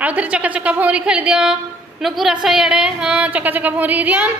आउ थे चका चका भौरी खेली दियो नुपुर आस इे हाँ चका चका भौरी रियन